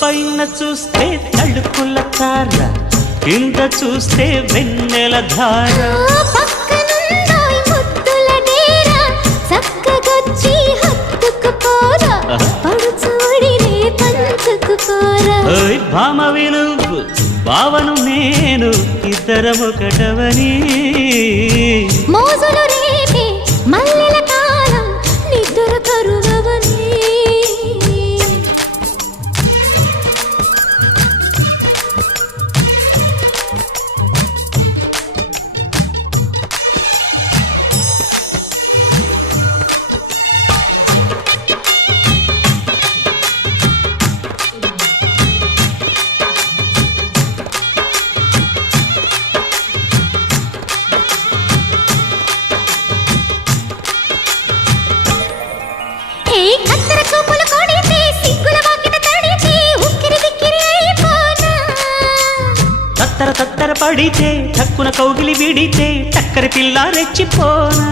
పైన చూస్తే తడుకుల తార, కింద చూస్తే వెన్నెల ధార. పక్కనుందోయ్ ముద్దుల డేరా, చక్కగొచ్చి హత్తుకుపోరా, పడుచూడినే పంచుకుపోరా. ఓయ్ భామవి నువ్వు, భావను నేను, ఇద్దరమొకటవని. మోజులు రేపే మల్లెల కాలం, నిద్ర కరువవని. తత్తర తత్తర పడితే, చక్కున కౌగిలి విడితే, చక్కరి పిల్ల రెచ్చిపోనా.